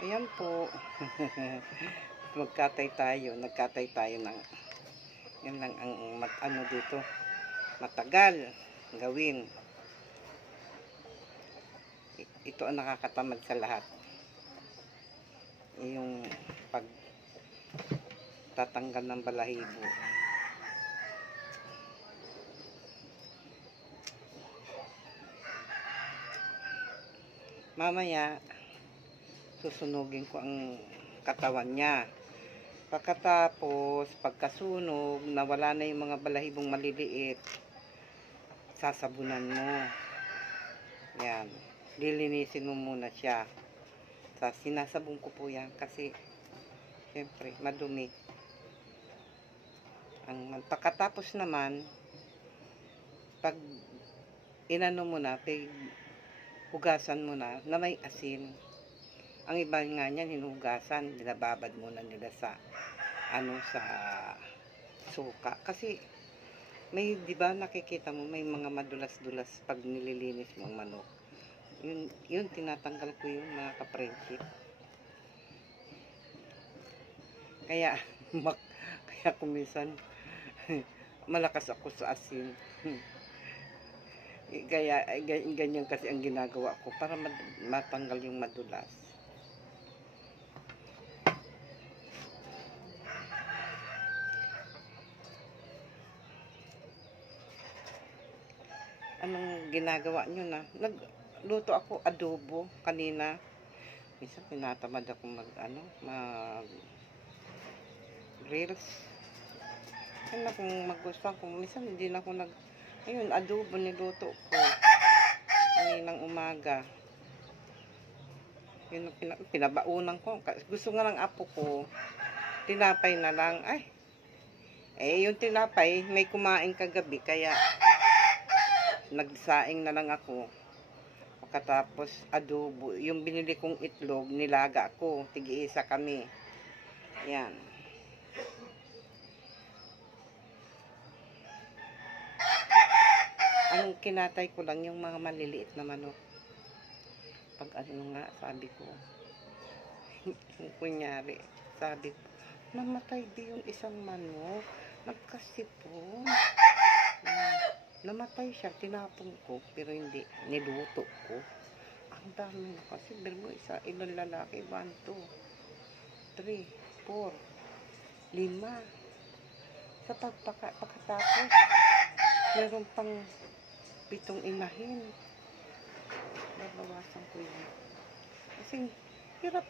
Ayan po. Nagkatay tayo ng, yan lang ang ano dito, matagal gawin. Ito ang nakakatamad sa lahat. Yung pagtatanggal ng balahibo. Mamaya, susunugin ko ang katawan niya. Pagkatapos, pagkasunog, nawala na yung mga balahibong maliliit, sasabunan mo. Yan. Lilinisin mo muna siya. Sinasabon ko po yan kasi, syempre, madumi. Pagkatapos naman, pag inano mo na, hugasan mo na may asin. Ang iba nga niyan, hinugasan, binababad muna nila sa sa suka. Kasi may, di ba nakikita mo, may mga madulas-dulas pag nililinis mo ang manok. Yun tinatanggal ko yung mga ka-friendship. Kaya kuminsan malakas ako sa asin. Kaya ganyan kasi ang ginagawa ko para matanggal yung madulas. Anong ginagawa nyo na? Nagluto ako adobo kanina. Minsan tinatamad ako mag reels. Kaya na kung magustuhan ko, minsan hindi na ako ayun, adobo niluto ko kaninang umaga. Yun, pinabaunan ko. Gusto nga ng apo ko, tinapay na lang. Yung tinapay, may kumain kagabi, kaya nagsaing na lang ako. Pagkatapos, adobo. Yung binili kong itlog, nilaga ko. Tig-iisa kami. Yan. Ang kinatay ko lang yung mga maliliit na manok. Pag nga, sabi ko, kunyari, sabi ko, namatay di yung isang manok, nagkasipon. Namatay siya, tinapon ko, pero hindi, niluto ko. Ang dami na kasi, ilang lalaki, 1, 2, 3, 4, 5. Sa pagkatapos, meron pang 7 inahin. Babawasan ko yun. Kasi, hirap,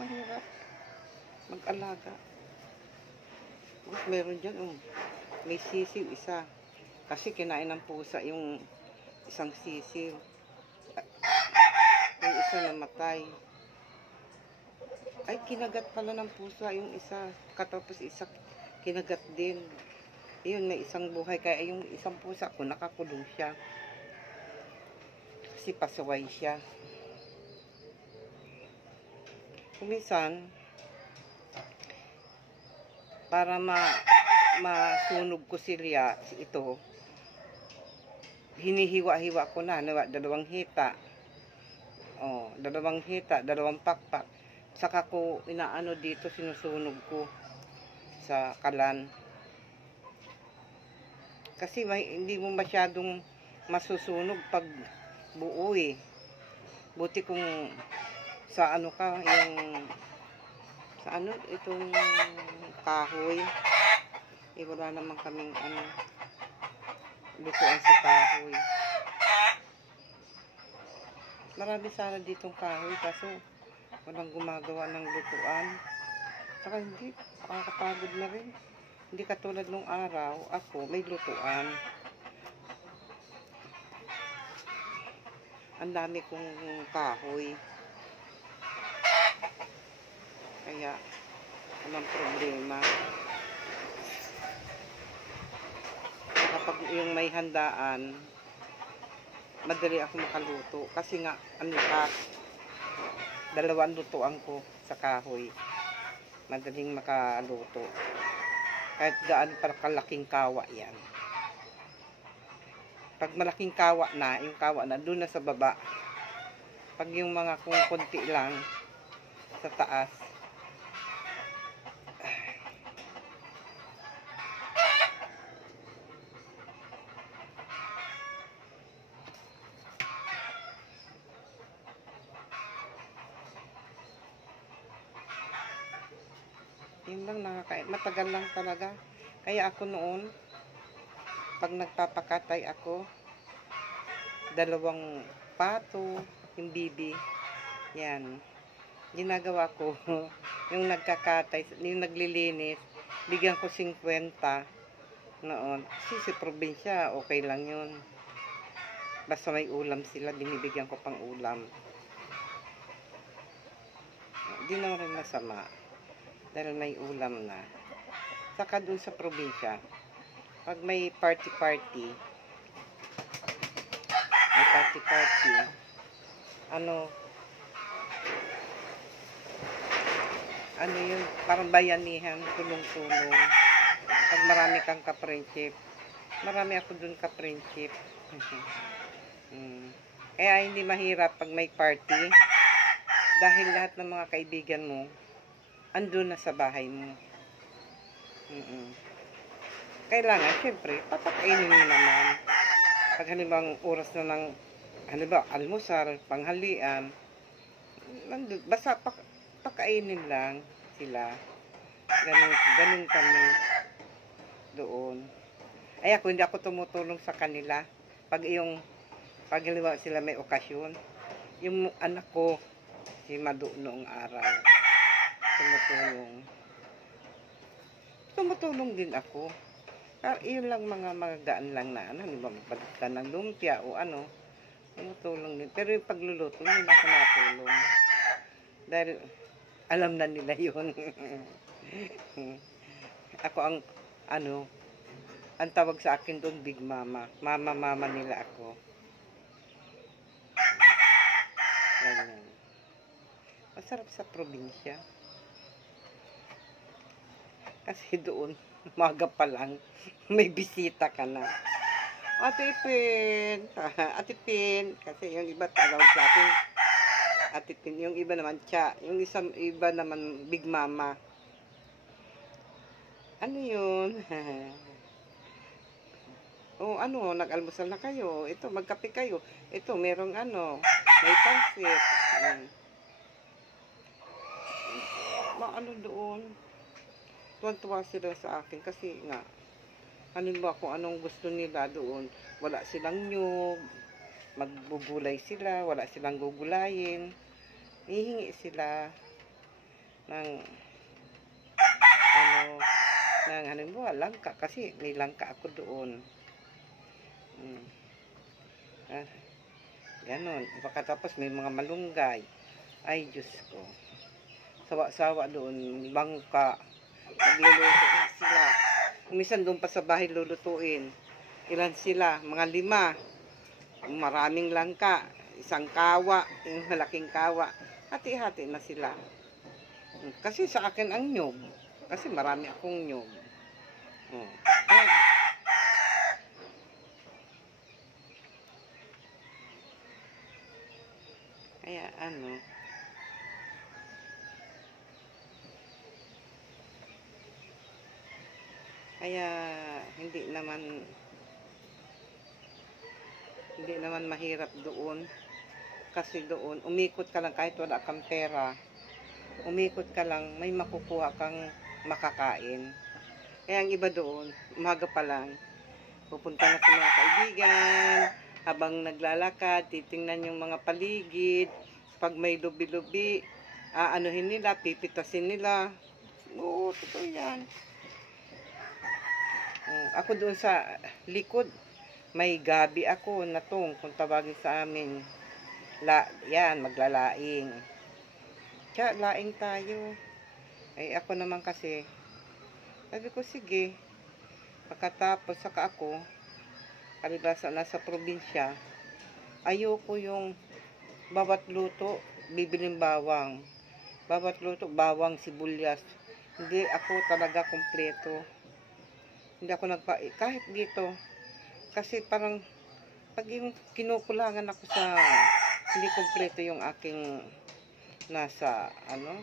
mahirap mag-alaga. Meron dyan, may sisiw isa. Kasi kinain ng pusa yung isang sisiw. Yung isa namatay. Ay, kinagat pala ng pusa yung isa. Katapos isa, kinagat din. Yun, may isang buhay. Kaya yung isang pusa ko, nakakulong siya. Kasi pasaway siya. Kumisan, para masunog ko ito, hinihiwa-hiwa ko na, 2 hita. 2 hita, 2 pakpak. Saka ko inaano dito, sinusunog ko sa kalan. Kasi hindi mo masyadong masusunog pag buo Buti kung sa itong kahoy. Wala naman kaming lutuan sa kahoy. Marami sana ditong kahoy, kaso walang gumagawa ng lutuan. Saka hindi, nakakapagod na rin. Hindi katulad nung araw, ako may lutuan. Ang dami kong kahoy. Kaya, walang problema. Kapag yung may handaan, madali ako makaluto. Kasi nga, 2 lutuan ko sa kahoy. Madaling makaluto. Kahit gaan para kalaking kawa yan. Pag malaking kawa na, yung kawa na, doon na sa baba. Pag yung mga kung konti lang sa taas. Yun lang, matagal lang talaga. Kaya ako noon, pag nagpapakatay ako, 2 pato, yung bibi, yan. Ginagawa ko, yung nagkakatay, yung naglilinis, bigyan ko 50 noon. Kasi sa probinsya, okay lang yun. Basta may ulam sila, binibigyan ko pang ulam. Di na rin masama. Dahil may ulam na. Saka dun sa probinsya, pag may party-party, ano yun, parang bayanihan, tulong-tulong. Pag marami kang ka-friendship, marami ako dun ka-friendship. Kaya hindi mahirap pag may party, dahil lahat ng mga kaibigan mo, andun na sa bahay mo. Kailangan, syempre, papakainin mo naman. Pag halimbawa oras na ng, halimbawa, almusal, panghalian, basta pakainin lang sila. Ganun kami doon. Ay ako, hindi ako tumutulong sa kanila. Pag halimbawa sila may okasyon, yung anak ko, si Madu noong araw, tumutulong din ako. Yun lang, mga magaan lang na halimbawa magpalit ka ng lumpia o ano, tumutulong din. Pero yung pagluluto, hindi na ako natulong. Dahil alam na nila yun. Ako ang tawag sa akin doon, Big Mama. Mama nila ako. Ganyan. Masarap sa probinsya. Kasi doon, umaga pa lang, may bisita ka na. Ate Pin, kasi yung iba tawag sa akin, Ate Pin, yung iba naman Cha, yung iba naman Big Mama. Ano yun? Nag-almusal na kayo. Ito, magkape kayo. Ito, merong may pansit. Doon. Tuwan-tuwa sila sa akin kasi nga, kung anong gusto nila doon. Wala silang nyug, magbubulay sila, wala silang gugulayin. Hihingi sila ng halimbawa langka, kasi may langka ako doon. Ganon. Pagkatapos may mga malunggay. Ay, Diyos ko. Sawa-sawa doon, bangka. Magluluto sila. Minsan doon pa sa bahay lulutuin. Ilan sila? Mga 5. Maraming langka. Isang kawa. Yung malaking kawa. Hati-hati na sila. Kasi sa akin ang nyog. Kasi marami akong nyog. Kaya hindi naman mahirap doon. Kasi doon, umikot ka lang kahit wala kang pera. Umikot ka lang, may makukuha kang makakain. Kaya ang iba doon, umaga pa lang, pupunta na sa mga kaibigan, habang naglalakad, titingnan yung mga paligid. Pag may lubi-lubi, aanuhin nila, pipitasin nila. Oo, totoo yan. Ako doon sa likod, may gabi ako na kung tawagin sa amin. Yan, maglalaing. Kaya laing tayo. Ay ako naman kasi, sabi ko sige. Pagkatapos saka ako, kalibasa nasa probinsya, ayoko yung bawat luto, bibiling bawang. Bawat luto, bawang, sibuyas. Hindi ako talaga kumpleto. Hindi ako kahit dito. Kasi parang, pag yung kinukulangan ako sa Hindi kompleto yung aking nasa, ano.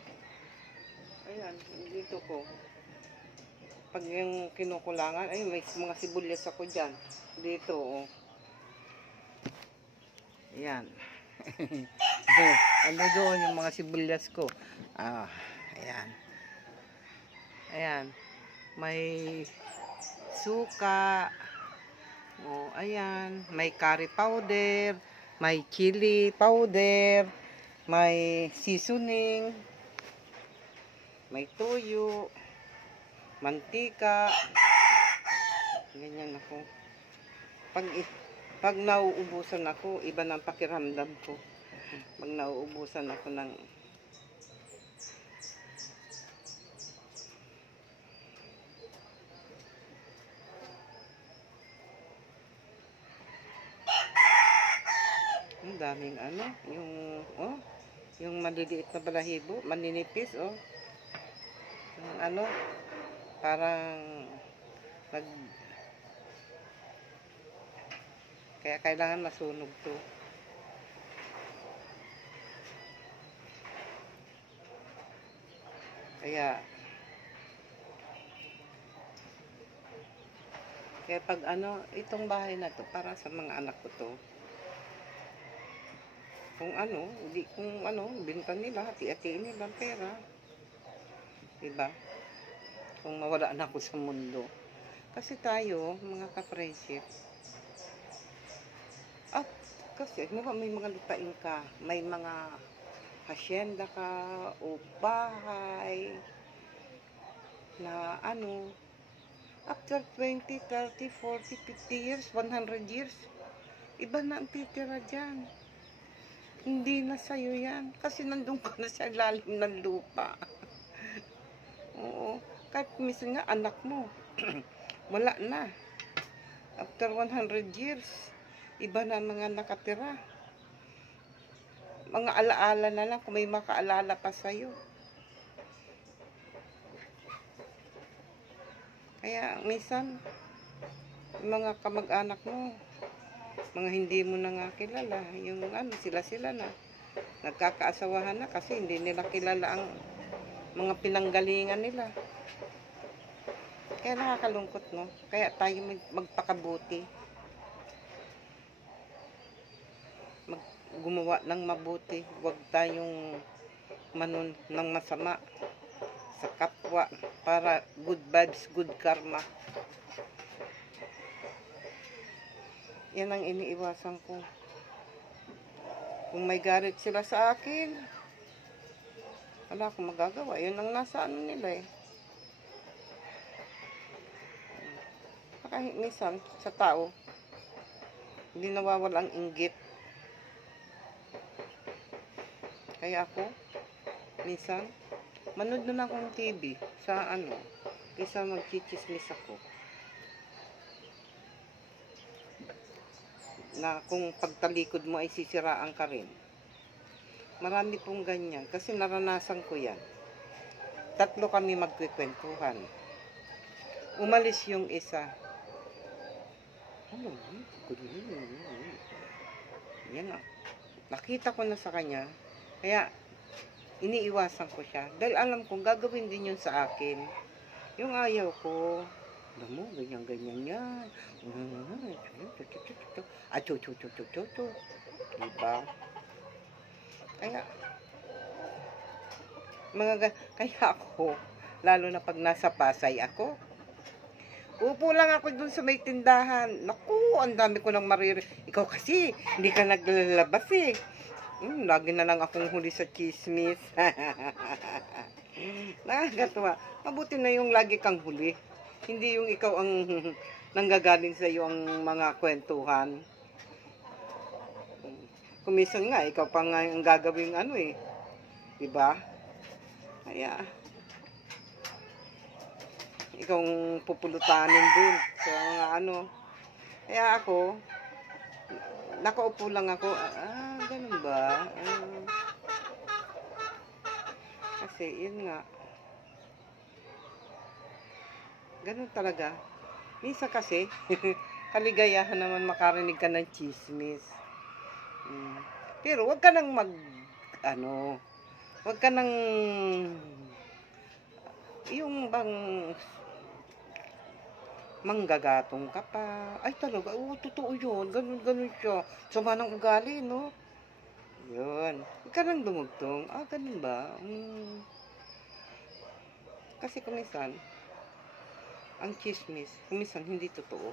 Ayan, dito ko. Pag yung kinukulangan, ay may mga sibuyas ako dyan. Dito, oh. Ayan. Ano doon yung mga sibuyas ko. Ayan. Ayan. May suka. Oh, ayan. May curry powder. May chili powder. May seasoning. May tuyo. Mantika. Ganyan ako. Pag nauubusan ako, iba ng pakiramdam ko. Pag nauubusan ako ng ang daming ano, yung maliliit na balahibo, maninipis, oh. Yung ano, parang kaya kailangan masunog to. Kaya pag ano, itong bahay na to, para sa mga anak ko to. Kung ano, binta nila, hati-hatiin nila ang pera. Diba? Kung mawalaan ako sa mundo. Kasi tayo, mga ka-friendship, kasi may mga lupain ka, may mga hasyenda ka, o bahay, na ano, after 20, 30, 40, 50 years, 100 years, iba na ang titira dyan. Hindi na sa'yo yan. Kasi nandun ka na sa ilalim ng lupa. Oo. Kahit minsan nga, anak mo, wala na. After 100 years, iba na mga nakatira. Mga alaala na lang, kung may makaalala pa sa'yo. Kaya, minsan, mga kamag-anak mo, mga hindi mo na nga kilala, yung sila na. Nagkakaasawahan na kasi hindi nila kilala ang mga pinanggalingan nila. Kaya nakakalungkot, no? Kaya tayo magpakabuti. Gumawa ng mabuti. Huwag tayong manon ng masama sa kapwa para good vibes, good karma. Yan ang iniiwasan ko. Kung may galit sila sa akin, wala akong magagawa. Yun ang nasa ano nila eh. Kahit minsan sa tao, hindi nawawala ang inggit. Kaya ako, minsan, manood na akong TV sa kaysa magchichismis ako. Na kung pagtalikod mo ay sisiraan ka rin. Marami pong ganyan. Kasi naranasan ko yan. 3 kami magkikwentuhan. Umalis yung isa. Yan na. Nakita ko na sa kanya. Kaya, iniiwasan ko siya. Dahil alam kong gagawin din yun sa akin. Yung ayaw ko. Alam mo, ganyan-ganyan yan. Diba? Kaya ako, lalo na pag nasa Pasay ako, upo lang ako dun sa may tindahan. Naku, ang dami ko nang maririnig. Ikaw kasi, hindi ka naglalabas eh. Lagi na lang akong huli sa chismis. Nakakatawa. Mabuti na yung lagi kang huli. Hindi yung ikaw ang nanggagaling sa iyo ang mga kwentuhan. Kumisan nga, ikaw pa nga ang gagawing diba? Kaya, ikaw ang pupulutanin dun sa mga Kaya ako, nakaupo lang ako. Ganun ba? Kasi, yun nga. Ganun talaga. Minsan kasi, kaligayahan naman makarinig ka ng chismis. Pero wag ka nang wag ka nang, yung bang manggagatong ka pa. Ay talaga, oo, totoo yun. Ganun siya. Sama ng ugali, no? Yun. Huwag ka nang dumugtong. Ah, ganun ba? Kasi kuminsan, ang chismis, kuminsan hindi totoo.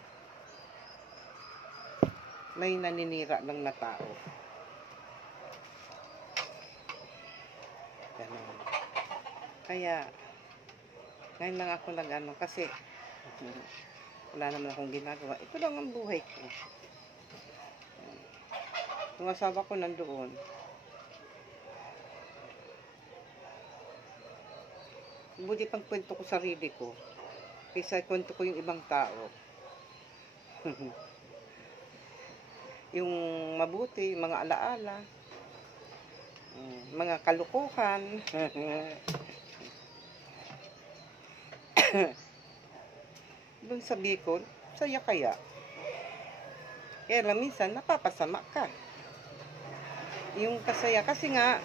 May naninira lang na tao. Ganun. Kaya, ngayon lang ako kasi, wala naman akong ginagawa. Ito lang ang buhay ko. Yung asawa ko nandoon. Buti pang kwento ko sarili ko. Kaysa kwento ko yung ibang tao. Yung mabuti, mga alaala. Mga kalukuhan. Doon sa Bicol, saya kaya. Kaya lang minsan, napapasama ka. Yung kasaya, kasi nga,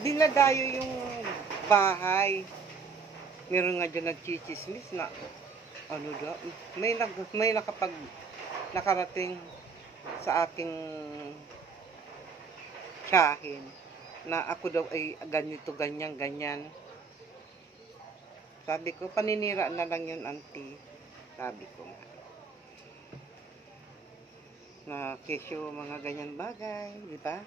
dinadayo yung bahay. Meron nga dyan nagchichismis na, ano daw, may nakarating sa aking tiyahin, na ako daw ay ganito, ganyan, ganyan. Sabi ko, paninira na lang yun, auntie. Sabi ko nga. Na kesyo, mga ganyan bagay, di ba?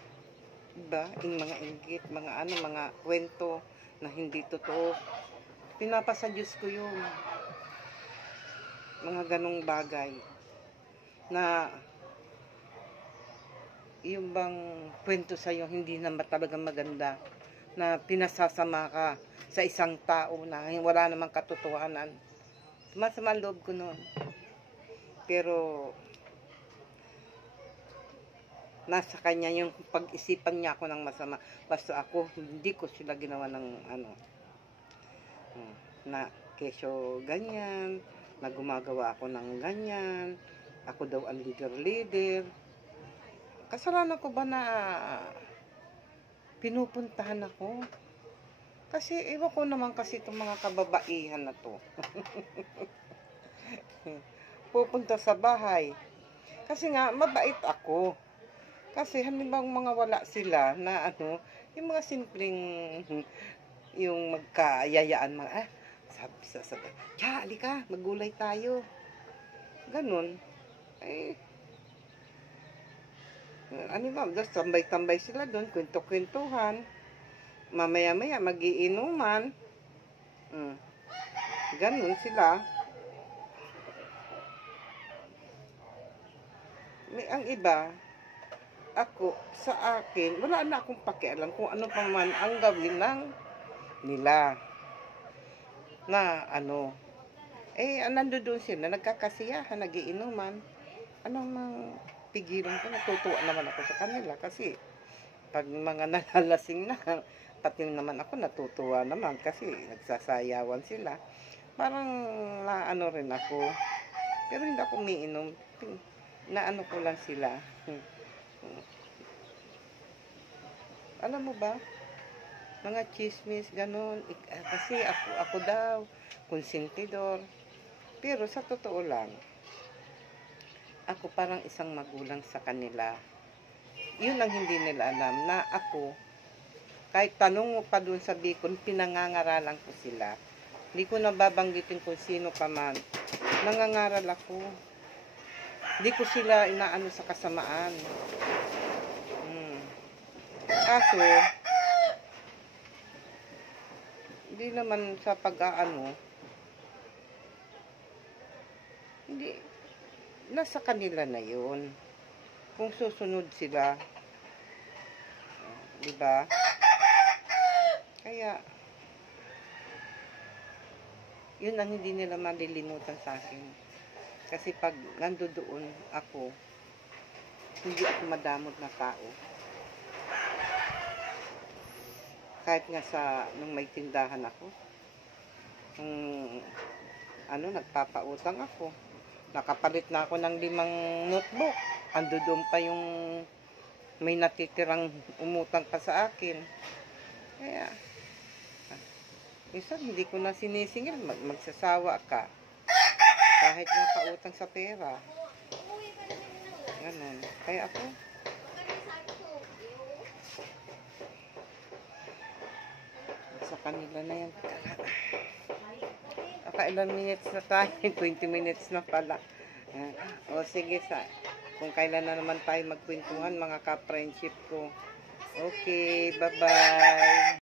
Diba? Yung mga inggit, mga kwento na hindi totoo. Pinapasa Diyos ko yung mga ganong bagay. Na yung bang kwento sa'yo hindi naman talaga maganda. Na pinasasama ka sa isang tao na wala namang katotohanan. Masama loob ko noon. Pero nasa kanya yung pag-isipan niya ako ng masama. Basta ako, hindi ko sila ginawa ng na kesyo ganyan, na gumagawa ako ng ganyan, ako daw ang leader. Kasalanan ko ba na pinupuntahan ako? Kasi iwan ko naman kasi itong mga kababaihan na to. Pupunta sa bahay. Kasi nga, mabait ako. Kasi halimbawa mga wala sila na yung mga simpleng yung magkayayaan sabi, "Tya, alika, maggulay tayo." Ganun. Eh, tambay-tambay sila doon, kwento-kwentuhan. Mamaya-maya, magiinuman. Ganun sila. Ang iba, ako, sa akin, wala na akong pakialam kung ano pa man ang gawin ng nila. Na nandoon sila, nagkakasiyahan, nagiinuman. Anong pigilan ko, natutuwa naman ako sa kanila kasi pag mga nalalasing na, pati naman ako natutuwa naman kasi nagsasayawan sila. Parang rin ako. Pero hindi ako umiinom. Ko lang sila. Alam mo ba? Mga chismis, ganun. Kasi ako daw, konsentidor. Pero sa totoo lang, ako parang isang magulang sa kanila. Yun ang hindi nila alam, na ako, kahit tanong mo pa dun sa Bicol, pinangangaralan ko sila. Hindi ko nababanggitin kung sino pa man. Nangangaral ako. Hindi ko sila inaano sa kasamaan. Kaso, hindi naman sa hindi, nasa kanila na yun. Kung susunod sila, di ba? Kaya, yun ang hindi nila malilimutan sa akin. Kasi pag nandoon ako, hindi ako madamot na tao. Kahit nga nung may tindahan ako, nagpapautang ako. Nakapalit na ako ng 5 notebook. Ando doon pa yung may natitirang umutang pa sa akin. Kaya, minsan hindi ko na sinisingil, magsasawa ka. Kahit na pautang sa pera. Ganun. Kaya ako, sa kanila na yan. Ilang minutes na tayo? 20 minutes na pala. O sige, kung kailan na naman tayo magkwentuhan, mga ka-friendship ko. Okay, bye-bye.